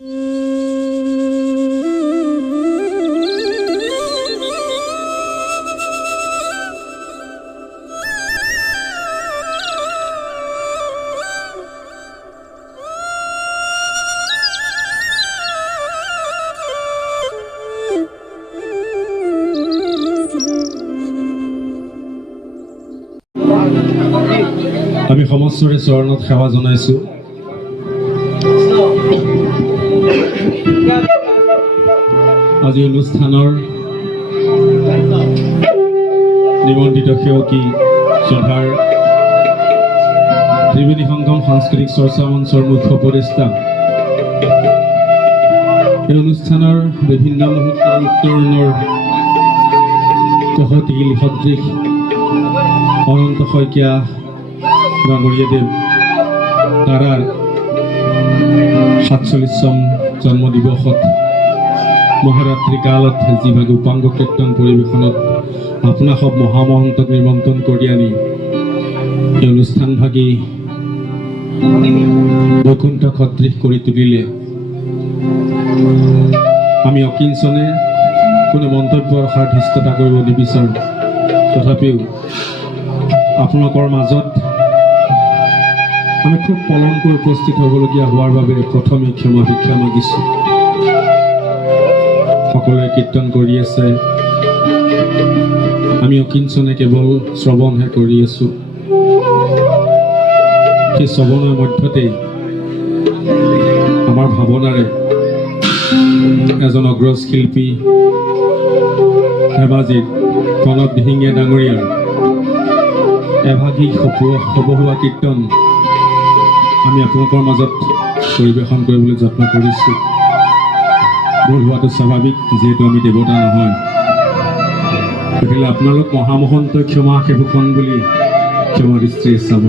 আমি সমস্তৰে চৰণত সেৱা জনাইছোঁ। আজি অনুষ্ঠানৰ নিমন্ত্ৰিত সেৱকী সভাৰ ত্ৰিবেণী সংগম সাংস্কৃতিক চৰ্চা মঞ্চৰ মুখ্য উপদেষ্টা, এই অনুষ্ঠানৰ বিভিন্ন মুহূৰ্তৰ উত্তৰণৰ তহতিল সদৃশ অনন্ত শইকীয়া ডাঙৰীয়াদেৱ তাৰাৰ 47তম জন্মদিৱসত মহাৰাত্ৰি কালত যিভাগে উপাংগ কীৰ্তন পৰিৱেশনত আপোনা সব মহামহন্তক নিমন্ত্ৰণ কৰি আনি এই অনুষ্ঠানভাগী বৈকুণ্ঠ সদৃশ কৰি তুলিলে। আমি অকিঞ্চনে কোনো মন্তব্য ৰখাৰ ধৃষ্টতা কৰিব নিবিচাৰোঁ, তথাপিও আপোনালোকৰ মাজত আমি খুব পলমকৈ উপস্থিত হ'বলগীয়া হোৱাৰ বাবে প্ৰথমে ক্ষমা ভিক্ষা মাগিছোঁ। সকলোৱে কীৰ্তন কৰি আছে, আমি অকিঞ্চনে কেৱল শ্ৰৱণহে কৰি আছোঁ। সেই শ্ৰৱণৰ মধ্যতেই আমাৰ ভাৱনাৰে এজন অগ্ৰজ শিল্পী ধেমাজিৰ প্ৰণৱ দিহিঙীয়া ডাঙৰীয়াৰ এভাগী সবহুৱা কীৰ্তন আমি আপোনালোকৰ মাজত পৰিৱেশন কৰিবলৈ যত্ন কৰিছোঁ। ভুল হোৱাটো স্বাভাৱিক, যিহেতু আমি দেৱতা নহয়। গতিকে আপোনালোক মহামহন্তই ক্ষমা সেৱকন বুলি ক্ষমা দৃষ্টিৰে চাব।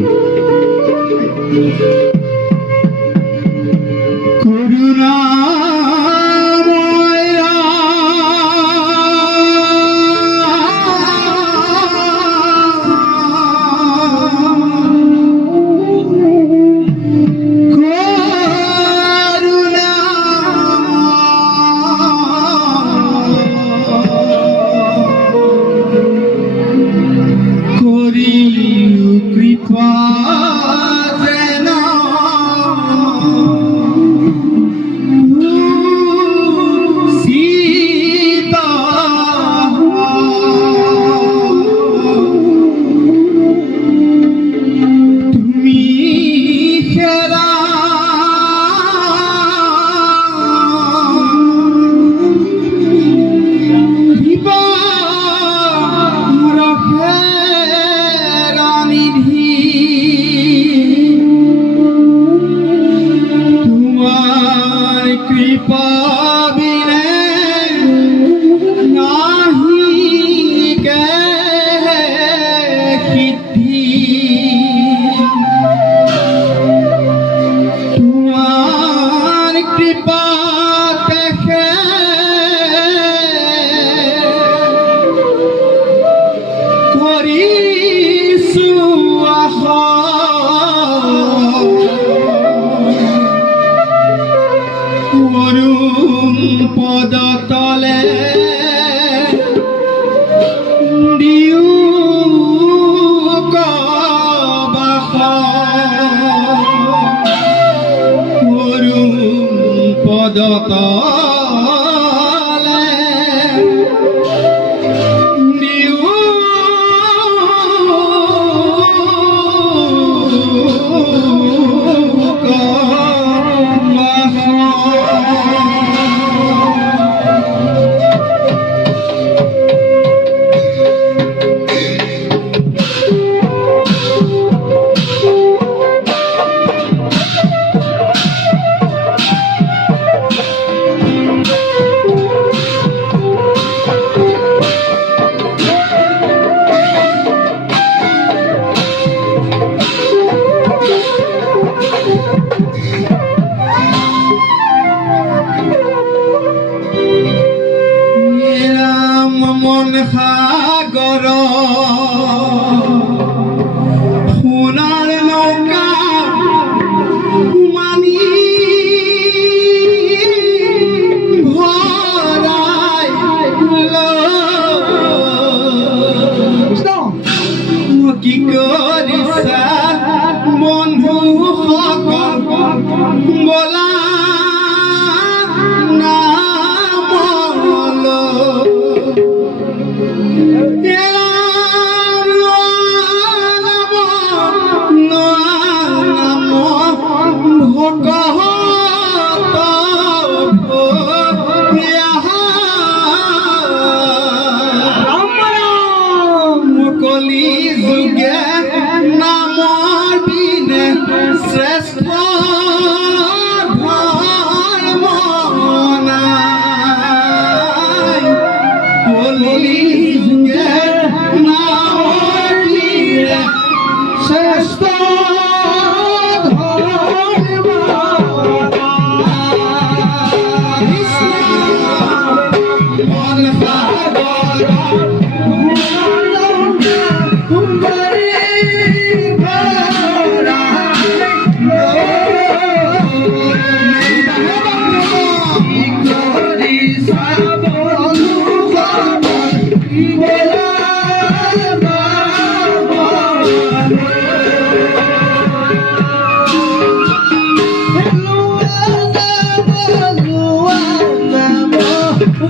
বলা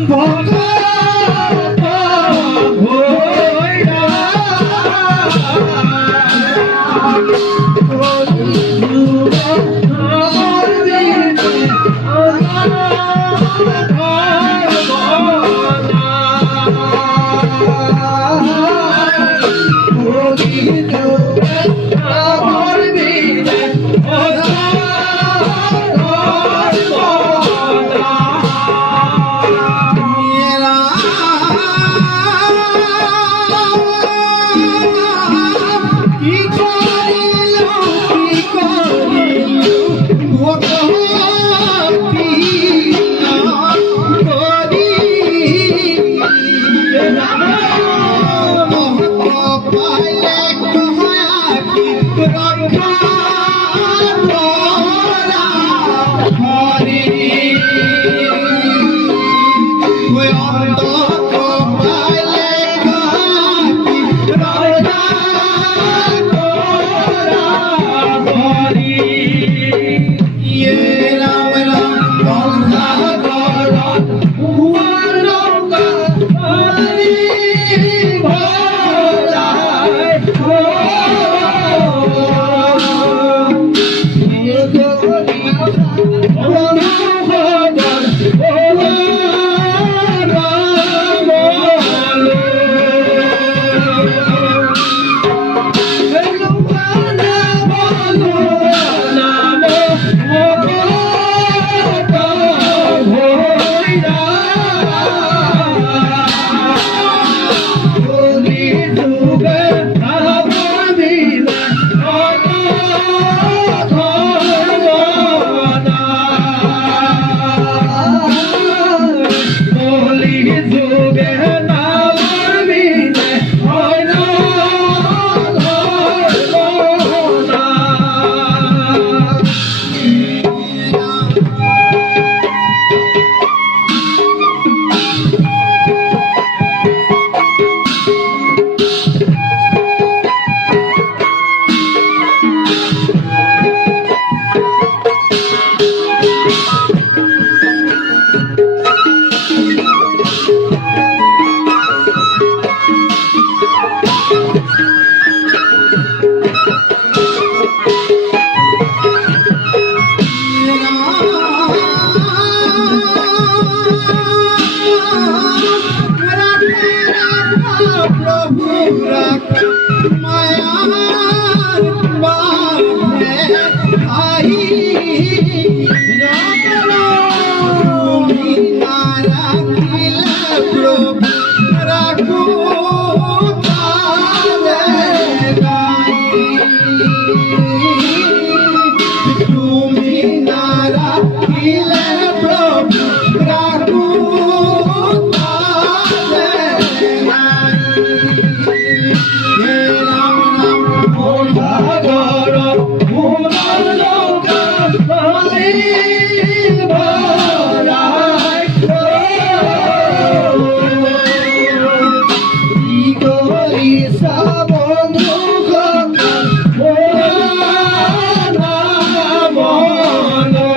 বন্ধু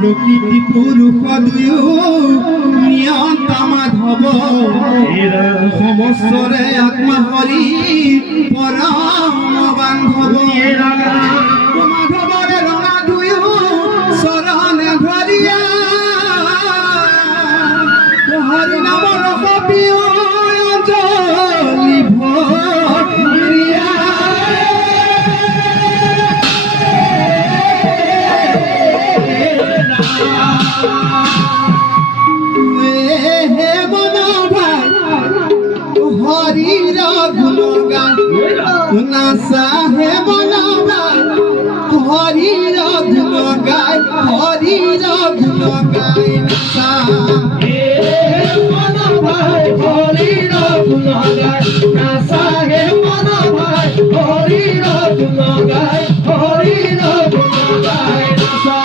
প্রকৃতি পুরুষ দুয়ো নিয়ন্তা মাধব সমস্যরে আত্মা হরি পরম বান্ধব মাধবরে রঙা দুয়ো শরণে ধরিয়া হরি নামর কপিও জলি ভরিয়া হরির গুণগান নাসা হে বলবা হরির গুণগান হরির গুণগান নাসা হে বলবা হরির গুণগান নাসা হে বলবা হরির গুণগান হরির গুণগান নাসা